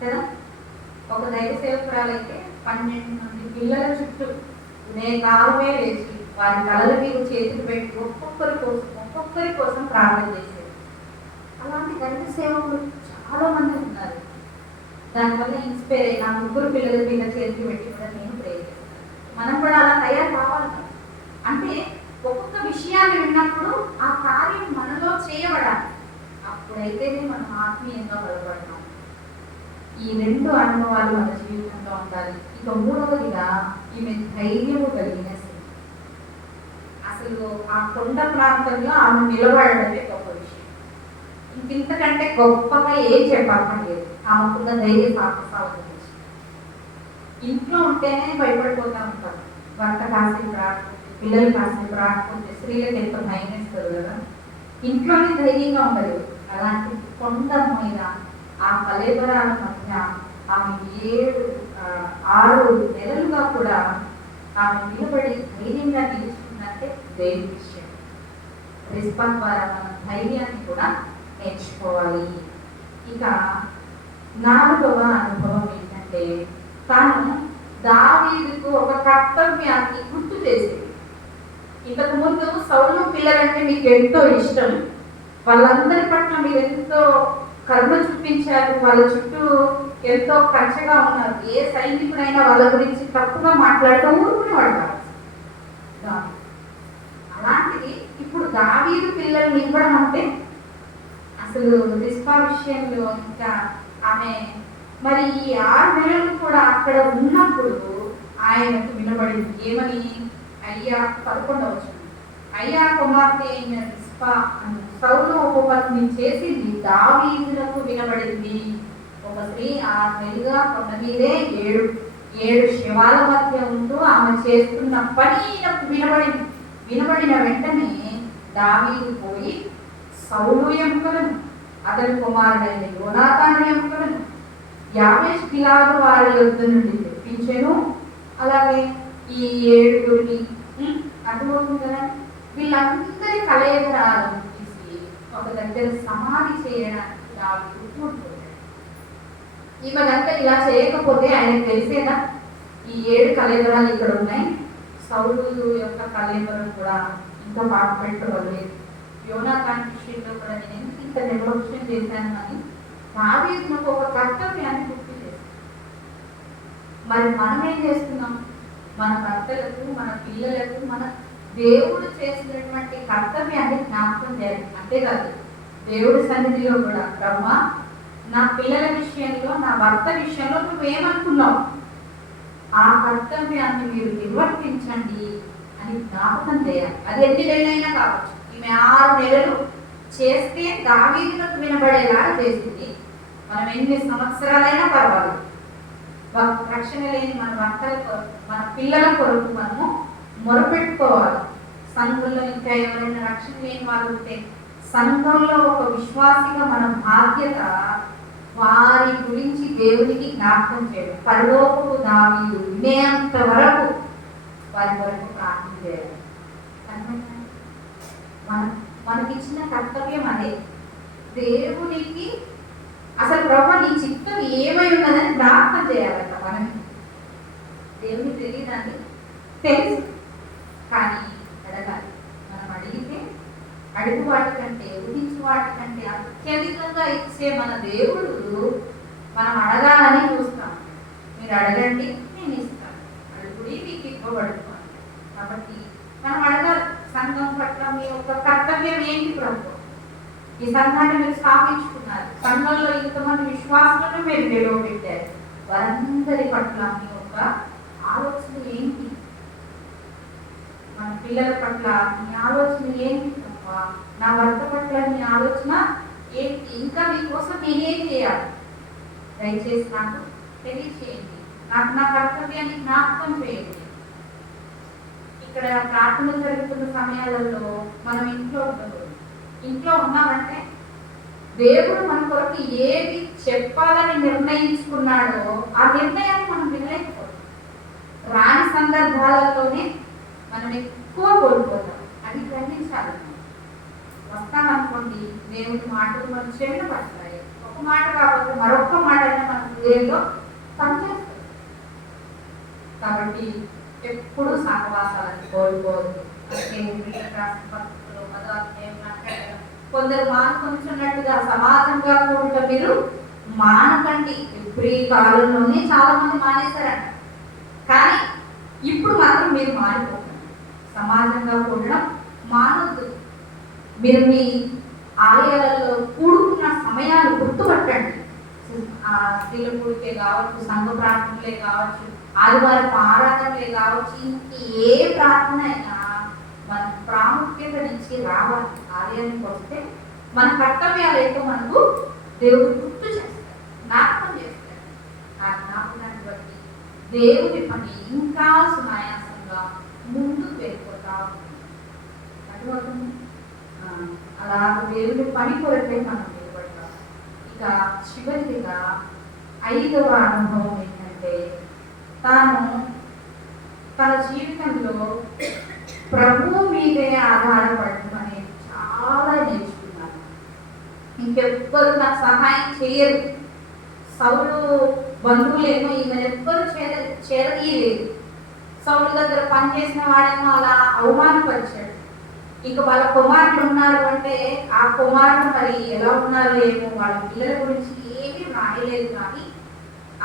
కదా. ఒక దైవ సేవకురాలైతే 12 మంది పిల్లల చుట్టూ కాలమే లేచి వారి తలల మీద చేతులు పెట్టి ఒక్కొక్కరి కోసం ప్రార్థన చేసేది. అలాంటి దైవ సేవకులు చాలా మంది ఉన్నారు. దానివల్ల ఇన్స్పైర్ అయ్యి నా 3 పిల్లల మీద చేతులు పెట్టి కూడా నేను ప్రే చేస్తాను. మనం కూడా అలా తయారు కావాలి. అంటే ఒక్కొక్క విషయాన్ని విన్నప్పుడు ఆ కార్యం మనలో చేయబడాలి. అప్పుడైతేనే మనం ఆత్మీయంగా బలపడతాం. ఈ 2 అనుభవాలు మన జీవితంలో ఉండాలి. ఇక 3వదిగా ఈమె ధైర్యము కలిగిన స్త్రీ. అసలు ఆ కొండ ప్రాంతంలో ఆమె నిలబడడమే గొప్ప విషయం. ఇంతకంటే గొప్పగా ఏం చెప్పక్కర్లేదు. ఆమెకున్న ధైర్య సాహసాలు ఇంట్లో ఉంటేనే భయపడిపోతూ ఉంటారు. భర్త కాసేపు రాకపోతే, పిల్లలు కాసేపు రాకపోతే స్త్రీలకు ఎంతో భయం వేస్తారు కదా. ఇంట్లోనే ధైర్యంగా ఉండదు. అలాంటి కొండ మీద ఆ కళేబరాల మధ్య ఆమె 6 నెలలుగా కూడా ఆమె నిలబడి ధైర్యంగా నిలుచుకుందంటే దేవుని విషయం. రెస్పాన్స్ ద్వారా మన ధైర్యాన్ని కూడా నేర్చుకోవాలి. ఇక 4వ అనుభవం ఏంటంటే తాను దావీదుకు ఒక కర్తవ్యాన్ని గుర్తు చేసింది. ఇంతకు ముందు సౌలు పిల్లలంటే మీకు ఎంతో ఇష్టం, వాళ్ళందరి పట్ల మీరు ఎంతో కరుణ చూపించారు, వాళ్ళ చుట్టూ ఎంతో కంచగా ఉన్నారు. ఏ సైనికుడైనా వాళ్ళ గురించి తప్పుగా మాట్లాడుతూ ఊరుకునేవాడు కాదు. అలాంటిది ఇప్పుడు దావీదు పిల్లల్ని ఇవ్వడం అంటే అసలు రిస్పా విషయంలో ఇంకా ఆమె మరి ఈ 6 నెలలు కూడా అక్కడ ఉన్నప్పుడు ఆయనకు వినబడింది. ఏమని? అయ్యా 11వ వచనం, అయ్యా కుమార్తె అయిన రిస్పా సౌలు ఉపపత్ని చేసింది దావీదులకు వినబడింది. ఒక స్త్రీ 6 నెలలుగా కొండ మీదే 7 శివాల మధ్య ఉంటూ ఆమె చేస్తున్న పని వినబడింది. వినబడిన వెంటనే దావీదు పోయి సౌలు ఎముకలను, అతని కుమారుడైన యోనాతాను ఎముకలను యాబేష్ గిలాదు వారి యొద్ద నుండి తెప్పించెను. అలాగే ఈ 7 అర్థమవుతుంది కదా. వీళ్ళందరి కలయికరాలను తీసి ఒక దగ్గర సమాధి చేయడానికి దావీదు కూర్చున్నాడు. ఈమెదంతా ఇలా చేయకపోతే ఆయనకు తెలిసేదా ఈ 7 కలయికరాలు ఇక్కడ ఉన్నాయి, సౌలు యొక్క కలయికరం కూడా ఇంకా పాటు పెట్టవలేదు, యోనాతాను విషయంలో కూడా నేను ఎందుకు ఇంత నిర్లక్ష్యం చేశాను అని దావీదుకు ఒక కర్తవ్యాన్ని గుర్తు చేస్తాం. మరి మనం ఏం చేస్తున్నాం? మన భర్తలకు, మన పిల్లలకు, మన దేవుడు చేసినటువంటి కర్తవ్యాన్ని జ్ఞాపకం చేయాలి. అంతేకాదు దేవుడి సన్నిధిలో కూడా బ్రహ్మ నా పిల్లల విషయంలో, నా భర్త విషయంలో నువ్వేమనుకున్నావు, ఆ కర్తవ్యాన్ని మీరు నిర్వర్తించండి అని జ్ఞాపకం చేయాలి. అది ఎన్ని నెలలైనా కావచ్చు. ఈమె 6 నెలలు చేస్తే దావీదులకు వినబడేలా చేసింది. మనం ఎన్ని సంవత్సరాలైనా పర్వాలేదు, రక్షణ లేని మన భర్తల కొరకు, మన పిల్లల కొరకు మనము మొరపెట్టుకోవాలి. సంఘంలో ఇంకా ఎవరైనా రక్షణ లేని వాళ్ళు ఉంటే సంఘంలో ఒక విశ్వాసిగా మన బాధ్యత వారి గురించి దేవునికి జ్ఞాపకం చేయడం. పరలోకపు దావీదు వినేంత వరకు వారి కొరకు ప్రార్థన చేయాలి. మనకిచ్చిన కర్తవ్యం అదే. దేవునికి అసలు ప్రభు నీ చిత్తం ఏమై ఉన్నదని ప్రార్థన చేయాలట. మనం దేవుని తెలియదండి, తెలుసు, కానీ అడగాలి. మనం అడిగితే అడుగు వాటి కంటే, ఊహించు వాటి కంటే అత్యధికంగా ఇచ్చే మన దేవుడు మనం అడగాలని చూస్తాం. మీరు అడగండి నేను ఇస్తాను, అడుగుడి మీకు ఇవ్వబడుతుంది. కాబట్టి మనం అడగాలి. సంఘం పట్ల మీ యొక్క కర్తవ్యం ఏంటి ప్రభు? ఈ సంఘాన్ని మీరు స్థాపించుకున్నారు, సంఘంలో ఇంతమంది విశ్వాసాలను మీరు నిలవబెట్టారు, వారందరి పట్ల మీ యొక్క ఆలోచన ఏంటి? మన పిల్లల పట్ల మీ ఆలోచన ఏంటి తప్ప, నా భర్త పట్ల మీ ఆలోచన ఏంటి? ఇంకా మీకోసం నేనేం చేయాలి? దయచేసి నాకు తెలియచేయండి. నాకు నా కర్తవ్యాన్ని జ్ఞాపకం చేయండి. ఇక్కడ ప్రార్థన జరుగుతున్న సమయాలలో మనం ఇంట్లో ఉన్నామంటే దేవుడు మన కొరకు ఏది చెప్పాలని నిర్ణయించుకున్నాడో ఆ నిర్ణయాన్ని మనం వినలేకపోతాం. రాని సందర్భాలలోనే మనం ఎక్కువ కోల్పోతాం. అది గ్రహించాలి. వస్తామనుకో అనుకోండి, దేవుని మాటలు మనం చెవిన పడతాయి. ఒక మాట కాకపోతే మరొక మాట అయినా మన హృదయంలో పనిచేస్తుంది. కాబట్టి ఎప్పుడు సహవాసాలను కోరుకోవద్దు. కొందరు మానుకుంటున్నట్టుగా సమాజంగా కూడా మీరు మానకండి. ఇప్పుడు ఈ కాలంలోనే చాలా మంది మానేశారంట, కానీ ఇప్పుడు మాత్రం మీరు మారిపోకండి. సమాజంగా కూడడం మానొద్దు. మీరు మీ ఆలయాలలో కూడుకున్న సమయాలు గుర్తుపట్టండి. స్త్రీల కూడికే కావచ్చు, సంఘ ప్రార్థనలే కావచ్చు, ఆదివారం ఆరాధనలే కావచ్చు, ఇంక ఏ ప్రార్థన అయినా మన ప్రాముఖ్యత నుంచి రావాలి. ఆలయానికి వస్తే మన కర్తవ్యాలు ఏంటో మనకు దేవుడు గుర్తు చేస్తాడు, జ్ఞాపకం చేస్తాడు. ఆ జ్ఞాపకాన్ని బట్టి దేవుని పని ఇంకా సునాయాసంగా ముందుకు వెళ్ళిపోతా ఉంటుంది. అటువంటి అలా దేవుని పని కొరకే మనం నిలబడతాం. ఇక చివరిగా 5వ అనుభవం ఏంటంటే, తాను తన జీవితంలో ప్రభువు మీదే ఆధారపడటం అనేది చాలా నేర్చుకున్నాను. ఇంకెవ్వరు నాకు సహాయం చేయరు. సౌలు బంధువులేమో ఈమెను ఎవ్వరు చేరదీయలేదు. సౌలు దగ్గర పనిచేసిన వాడేమో అలా అవమానపరిచాడు. ఇక వాళ్ళ కుమారులు ఉన్నారు అంటే ఆ కుమారులు మరి ఎలా ఉన్నారు ఏమో, వాళ్ళ పిల్లల గురించి ఏమీ రాయలేదు. కానీ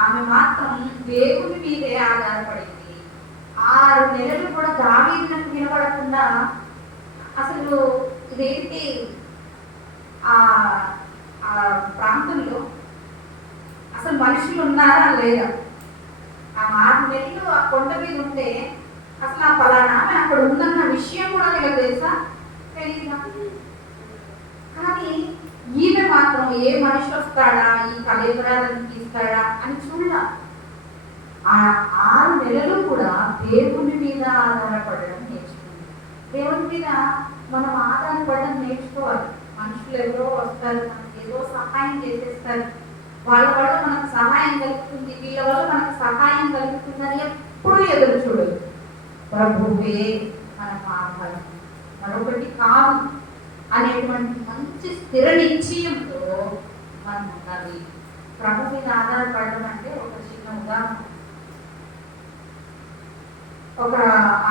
ఆమె మాత్రం దేవుని మీదే ఆధారపడింది. 6 నెలలు కూడా దావీదునకు వినపడకుండా అసలు ఇదేంటి ఆ ప్రాంతంలో అసలు మనుషులు ఉన్నారా లేదా, ఆ 6 నెలలు ఆ కొండ మీద ఉంటే అసలు ఆ ఫలానా అక్కడ ఉందన్న విషయం కూడా వీళ్ళకి తెలుసా, తెలియదు. కానీ ఈమె మాత్రం ఏ మనిషి వస్తాడా, ఈ కళేబరాలను తీస్తాడా అని చూడ. ఆ 6 నెలలు కూడా దేవుని మీద ఆధారపడడం నేర్చుకుంది. దేవుని మీద మనం ఆధారపడడం నేర్చుకోవాలి. మనుషులు ఎవరో వస్తారు, మనకి ఏదో సహాయం చేసేస్తారు, వాళ్ళ వల్ల మనకు సహాయం కలుగుతుంది, వీళ్ళ వల్ల మనకు సహాయం కలుగుతుందని ఎప్పుడు ఎదురు చూడదు. ప్రభువే మనకు ఆధారం, మరొకటి కాదు అనేటువంటి మంచి స్థిర నిశ్చయంతో మనం ఉండాలి. ప్రభు మీద ఆధారపడడం అంటే ఒక చిన్న ఉదాహరణ. ఒక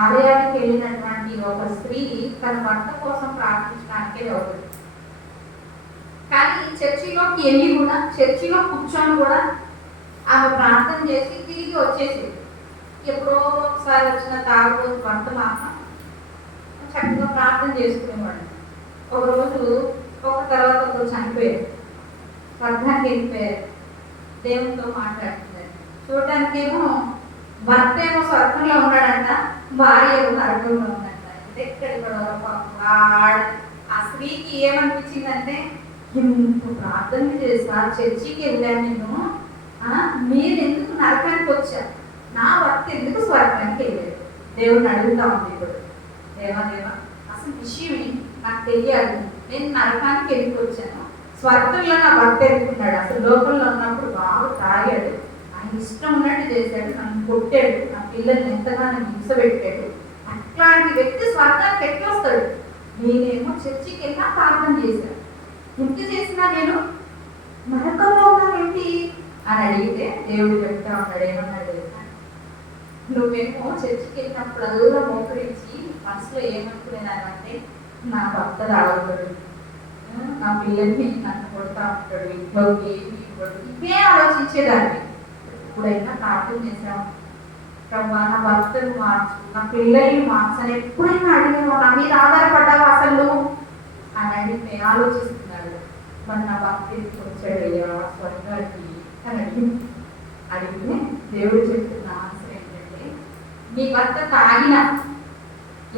ఆలయానికి వెళ్ళినటువంటి ఒక స్త్రీ తన భర్త కోసం ప్రార్థించడానికే వెళ్తుంది. కానీ చర్చిలోకి వెళ్ళి కూడా, చర్చిలో కూర్చొని కూడా ఆమె ప్రార్థన చేసి తిరిగి వచ్చేసేది. ఎప్పుడో ఒకసారి వచ్చిన తాగుబోతు భర్త మాత్రం చక్కగా ప్రార్థన చేసుకునేవాడు. ఒకరోజు ఒక తర్వాత ఒకరు చనిపోయారు, స్వర్గానికి వెళ్ళిపోయారు, దేవునితో మాట్లాడుతున్నారు. చూడటానికేమో భర్త ఏమో స్వర్గంలో ఉన్నాడంట, భార్య ఏమో నరకంలో ఉందంట. ఎక్కడికి ఆ స్త్రీకి ఏమనిపించిందంటే, ఇంత ప్రార్థన చేసా, చర్చికి వెళ్ళాను నేను, మీరు ఎందుకు నరకానికి వచ్చారు, నా భర్త ఎందుకు స్వర్గానికి వెళ్ళారు? దేవుడిని అడుగుతా ఉంది ఇప్పుడు. దేవా అసలు విషయం నాకు తెలియాలి, నేను నరకానికి వెళ్ళి వచ్చాను, స్వర్గంలో నా భర్త ఎదుర్కొన్నాడు, అసలు లోకంలో ఉన్నప్పుడు బాగా తాగాడు, ఆయన ఇష్టం ఉన్నట్టు చేశాడు, నన్ను కొట్టాడు, నా పిల్లల్ని ఎంతగానో హింస పెట్టాడు, అట్లాంటి వ్యక్తి స్వర్గానికి ఎట్లా వస్తాడు? నేనేమో చర్చికి వెళ్ళినా ప్రార్థన చేశాను, ఇంత చేసినా నేను నరకంలో ఉన్నానేంటి అని అడిగితే దేవుడు చెప్తా ఉన్నాడు. ఏమన్నాడు? నువ్వేమో చర్చికి వెళ్ళినప్పుడల్లా మోకరించి మనసులో ఏమనుకునేదానంటే, నా భర్త రావతాడు, నా పిల్లల్ని నన్ను కొడతా ఉంటాడు, ఇంట్లోకి ఏమి ఇవ్వడు, ఇవే ఆలోచించేదాన్ని. ఎప్పుడైనా ప్రార్థన చేసావు, ప్రభా నా భర్తను మార్చు, నా పిల్లల్ని మార్చని ఎప్పుడైనా అడిగావు, నా మీద ఆధారపడ్డావా అసలు అని అడిగితే ఆలోచిస్తున్నాడు. మరి నా భర్త వచ్చాడయ్యా స్వర్గానికి అని అడిగితే దేవుడు చెప్తున్న ఆన్సర్ ఏంటంటే, నీ భర్త తాగిన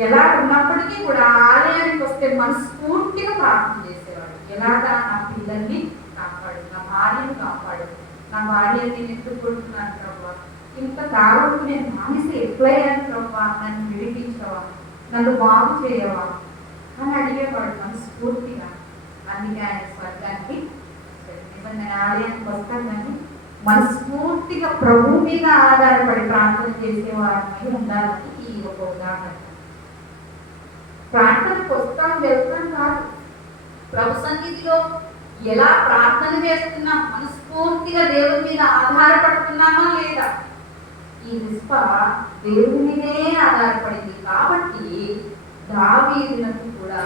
ఎలా ఉన్నప్పటికీ కూడా ఆలయానికి వస్తే మనస్ఫూర్తిగా ప్రార్థన చేసేవాడు. ఎలాగా? నా పిల్లల్ని కాపాడు, నా భార్యను కాపాడు, నా భార్యని ఎందుకు కొడుతున్నాను ప్రభావ, ఇంత తాగుడు నేను మానేసి ఎట్లయ్యాను ప్రభావ, నన్ను విడిపించవా, నన్ను బాగు చేయవా అని అడిగేవాడు మనస్ఫూర్తిగా. అందుకే ఆయన స్వర్గానికి నిజంగా ఆలయానికి వస్తాను, కానీ మనస్ఫూర్తిగా ప్రభు మీద ఆధారపడి ప్రార్థన చేసేవాడిని ఉండాలని ఈ ఒక ఉదాహరణ. ప్రార్థనకు వస్తాం వెళ్తాం కాదు, ప్రభు సన్నిధిలో ఎలా ప్రార్థన చేస్తున్నాం, మనస్ఫూర్తిగా దేవుని మీద ఆధారపడుతున్నామా లేదా? ఈ రిస్పా దేవుని మీదే ఆధారపడింది కాబట్టి దావీదునకు కూడా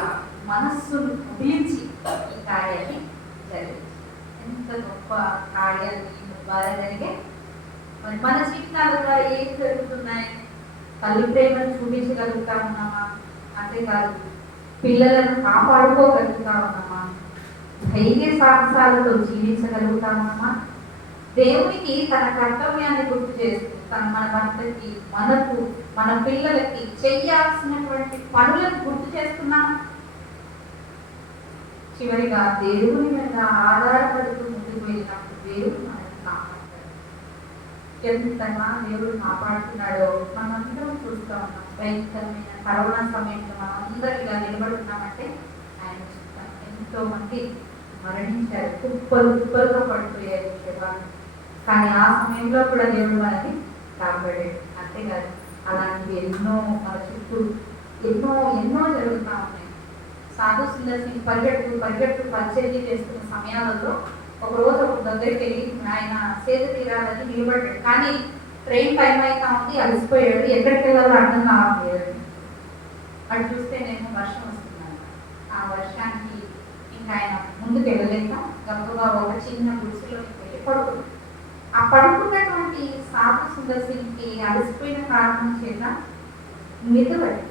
మనస్సును కుదించి ఈ కార్యాన్ని జరిగింది. ఎంత గొప్ప కార్యాన్ని ద్వారా జరిగే. మరి మన జీవితాల ద్వారా ఏం జరుగుతున్నాయి? తల్లి ప్రేమను చూపించగలుగుతా ఉన్నామా? అంతేకాదు పిల్లలను కాపాడుకోగలుగుతా ఉన్నామా? ధైర్య సాహసాలతో జీవించగలుగుతా ఉన్నామా? దేవునికి తన కర్తవ్యాన్ని గుర్తు చేస్తూ మన భర్తకి, మనకు, మన పిల్లలకి చెయ్యాల్సినటువంటి పనులను గుర్తు చేస్తున్నామా? చివరిగా దేవుని మీద ఆధారపడుతూ ముందుకు వెళ్ళినప్పుడు దేవుడు మనల్ని కాపాడుతాడు. ఎంతగా దేవుడు కాపాడుతున్నాడో మనందరం చూస్తూ ఉన్నాం. భయంకరమైన కరోనా సమయంలో మనం అందరం ఇలా నిలబడుతున్నామంటే ఆయన చూస్తాం. ఎంతో మంది మరణించారు, కుప్పలుగా పడిపోయారు శవాలు. కానీ ఆ సమయంలో కూడా దేవుడు మనకి కాపాడాడు. అంతేకాదు అలాంటివి ఎన్నో మన చుట్టూ ఎన్నో ఎన్నో జరుగుతూ ఉన్నాయి. సాధు సుందర్ సింగ్ పరిగెట్టు పరిచర్య చేస్తున్న సమయాలలో ఒక రోజు ఒక దగ్గరికి వెళ్ళి ఆయన సేద తీరాలని నిలబడ్డాడు. కానీ ట్రైన్ టైం అవుతా ఉంది, అలసిపోయాడు, ఎక్కడికి వెళ్ళాలో అర్థం కావట్లేదు. అటు చూస్తేనేమో వర్షం వస్తున్నాడు. ఆ వర్షానికి ఇంకా ఆయన ముందుకు వెళ్ళలేక గొప్పగా ఒక చిన్న గుడిసెలోకి వెళ్ళి పడుకున్నాడు. ఆ పడుకున్నటువంటి సాధు సుందర్ సింగ్కి అలసిపోయిన కారణం చేత మితపడి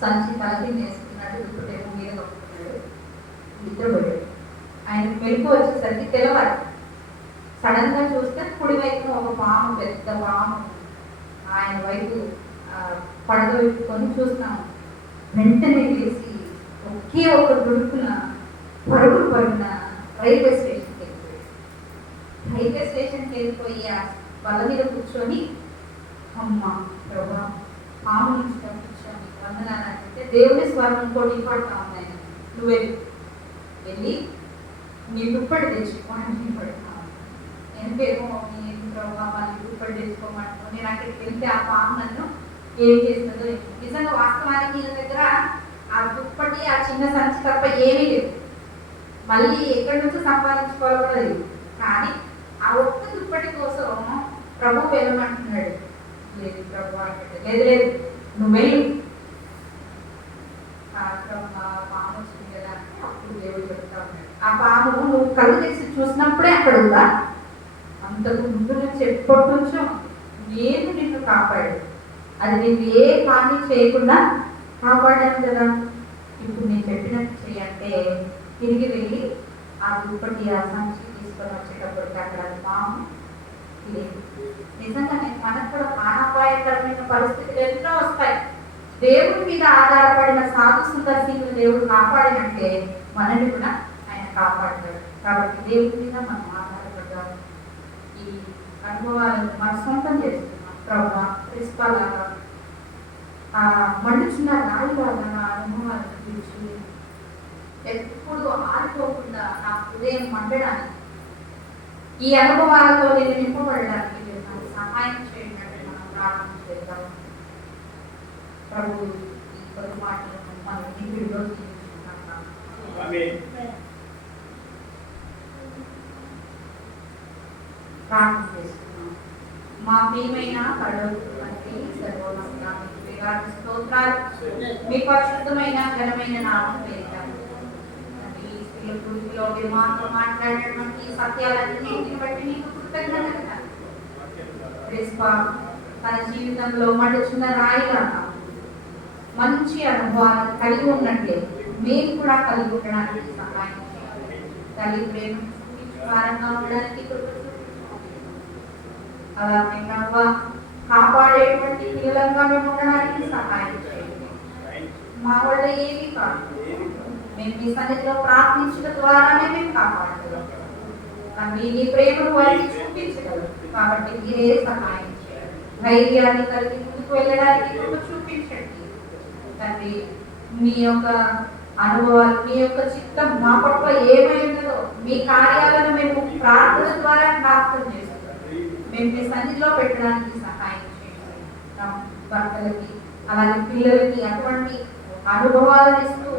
సంచి తలకి వేసుకున్నాడు, దుప్పటేమో మీద కప్పుకున్నాడు, నిద్రపోయాడు. ఆయనకు మెలకు వచ్చేసరికి తెల్లవారు. సడన్ గా చూస్తే కుడి వైపున ఒక పాము, పెద్ద పాము ఆయన వైపు పడగ పెట్టుకొని చూస్తున్నాము. వెంటనే లేచి ఒకే ఒక దుడుకున పరుగున రైల్వే స్టేషన్కి వెళ్ళిపోయాడు. రైల్వే స్టేషన్కి వెళ్ళిపోయి ఆ బల్ల మీద కూర్చొని, అమ్మ ప్రభా పాము నుంచి తప్పించాను, వందనాలంటే దేవుని స్వరం ఇంకోటి పడతా ఉన్నాయి. నువ్వు వెళ్ళి నీ దుప్పటి తెచ్చుకోమని పడతాను. ఎందుకేమో నీ ప్రభావ మళ్ళీ దుప్పటి తెచ్చుకోమంటాను. నేను అక్కడికి వెళ్తే ఆ పాము నన్ను ఏం చేస్తుందో. నిజంగా వాస్తవానికి ఈయన దగ్గర ఆ దుప్పటి, ఆ చిన్న సంచి తప్ప ఏమీ లేదు. మళ్ళీ ఎక్కడి నుంచో సంపాదించుకోవాలి కూడా లేదు. కానీ ఆ ఒక్క దుప్పటి కోసం ప్రభు వెళ్ళమంటున్నాడు. లేదు ప్రభు అంటే లేదు నువ్వు వెళ్ళు. పాము వచ్చింది కదా అంటే అప్పుడు దేవుడు చెప్తా ఉన్నాడు, ఆ పాము నువ్వు కళ్ళు తెచ్చి చూసినప్పుడే అక్కడ ఉందా? అంతకు ముందు నుంచి ఎప్పటి నుంచో నేను నిన్ను కాపాడు. అది నీకు ఏ హాని చేయకుండా కాపాడాను కదా. ఇప్పుడు నేను చెప్పినట్టు చేయంటే తిరిగి వెళ్ళి ఆ దుప్పటి, ఆ సంచి తీసుకొని వచ్చేటప్పటికి అక్కడ పాము లేదు. నిజంగానే మనకు కూడా ప్రాణాపాయకరమైన పరిస్థితులు ఎన్నో వస్తాయి. దేవుడి మీద ఆధారపడిన సాధు సుందర్ సింగ్ దేవుడు కాపాడినంటే మనల్ని కూడా ఆయన కాపాడతాడు. కాబట్టి దేవుడి మీద మనం ఆధారపడ్డాము. ఈ అనుభవాలను మన సొంతం చేసుకున్నాం. ప్రభా ప్రిస్పాలాగా ఆ మండుచున్న రాయిలాగా నా అనుభవాలను గురించి ఎప్పుడు ఆరిపోకుండా నా హృదయం మండడానికి, ఈ అనుభవాలతో నేను నింపబడడానికి నాకు సహాయం చేయండి అంటే మనం ప్రార్థన చేద్దాం. ప్రభు ఈ కొద్ది మాటలను మనం ఇంటిలో జీవించుకుంటాం. ప్రార్థన చేస్తున్నాం. మా ప్రియమైన పరలోకపు సర్వోన్నతానికి స్తోత్రాలు. మీ పరిశుద్ధమైన ఘనమైన నామం పేరుతాము. మాతో మాట్లాడినటువంటి సత్యాలన్నింటిని బట్టి నీకు కృతజ్ఞతలు. తన జీవితంలో మండుచున్న రాయిలాగా మంచి అనుభవాలు కలిగి ఉన్నట్లే మేము కూడా కలిగి ఉండడానికి సహాయం చేయాలి. తల్లి ప్రేమ వారంగా ఉండడానికి అలాగే ప్రభావ కాపాడేటువంటి పిల్లలంగా మేము ఉండడానికి సహాయం చేయండి. మా వల్ల ఏమి కాదు, మేము మీ సన్నిధిలో ప్రార్థించడం ద్వారానే మేము కాపాడగలం. కానీ నీ ప్రేమను వారికి చూపించగలం. కాబట్టి మీరే సహాయం చేయండి. ధైర్యాన్ని కలిగి ముందుకు వెళ్ళడానికి చూపించండి. తండ్రి మీ యొక్క అనుభవాలు, మీ యొక్క చిత్తం మా పట్ల ఏమై ఉన్నదో మీ కార్యాలను మేము ప్రార్థన ద్వారా జ్ఞాపకం చేస్తాం. మేము మీ సన్నిధిలో పెట్టడానికి సహాయం చేయండి. భర్తలకి అలాగే పిల్లలకి అటువంటి అనుభవాలను ఇస్తూ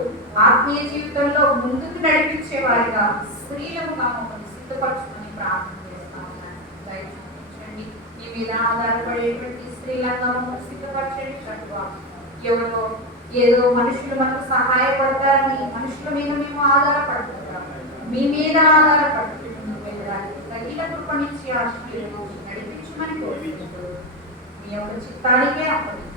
ఆత్మీయ జీవితంలో ముందుకు నడిపించే వారిగా స్త్రీలముగా మమ్మల్ని సిద్ధపరచుకొని ప్రార్థన చేస్తా ఉన్నాను. దయచేయండి మీ మీద ఆధారపడేటువంటి స్త్రీలంగా మమ్మల్ని సిద్ధపరచండి ప్రభువా. ఎవరో ఏదో మనుషులు మనకు సహాయపడతారని మనుషుల మీద మేము ఆధారపడుతున్నాం, మీ మీద ఆధారపడుతున్నాం వెళ్ళడానికి తగిన కృపణించి ఆశీర్వదించి నడిపించమని కోరుకుంటూ మీ యొక్క చిత్తానికే అప్పగించాలి.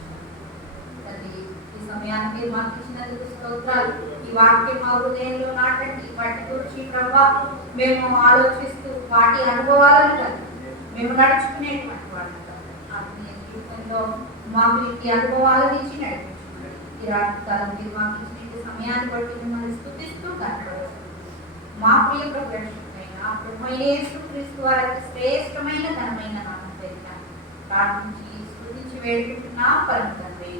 ఈ సమయానికి మాకు ఇచ్చినందుకు స్తోత్రాలు. ఈ వాక్యం మా హృదయంలో నాటండి. వాటి గురించి ప్రభా మేము ఆలోచిస్తూ వాటి అనుభవాలను కలిగి మేము నడుచుకునేటువంటి వాళ్ళు ఆత్మీయ జీవితంలో మాకు ఈ అనుభవాలను ఇచ్చి నడిపించండి. ఈ రాత్రికాలం మీరు మాకు ఇచ్చిన సమయాన్ని బట్టి మిమ్మల్ని స్తుతిస్తూ కనపడవచ్చు. మా ప్రియ ప్రవేశమైన యేసుక్రీస్తు వారి శ్రేష్టమైన ఘనమైన నామం పేరిట ప్రార్థించి స్తుతించి వేడుకుంటున్నా పరమ తండ్రి.